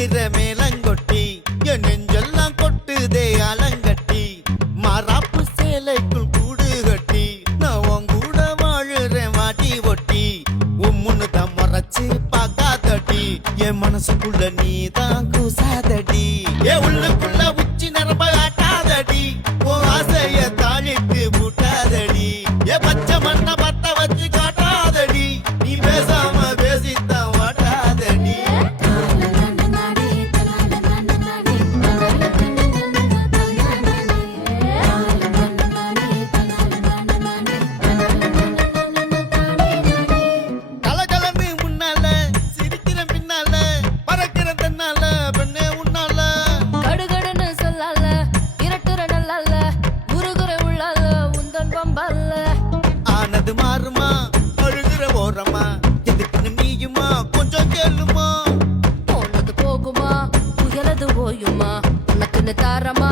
ஆடுற மேலங்கொட்டி என் நெஞ்செல்லாம் கொட்டுதே அலங்கட்டி மாறாப்பு சேலைக்குள் கூடு கட்டி நான் உன் கூட வாழுறேன் வாட்டி ஒட்டி உம்முன்னு தான் மறைச்சு பார்க்காதடி என் மனசுக்குள்ள நீதான் கூசாதடி என் உள்ளுக்குள்ள உச்சி நரம்ப ஆட்டாதடி உன் ஆசைய தாழிட்டு பூட்டாதடி என் பச்சை மண்ண பத்த வச்சு காட்டாதடி நீ பேசாம பேசித்தான் வாட்டாதடி கலகலன்னு முன்னால சிரிக்கிற பின்னால பறக்கிற தன்னால பெண்ணே உன்னால கடுகடுன்னு சொல்லால இரட்டுற நல்லால குறுகுற உள்ளால உந்தன் பம்பல்ல ஆனது மாறுமா அழுகிற ஓரமா எதுக்குன்னு நீயுமா கொஞ்சம் கேளுமா போனது போகுமா புயலது ஓயுமா உனக்குன்னு தாரமா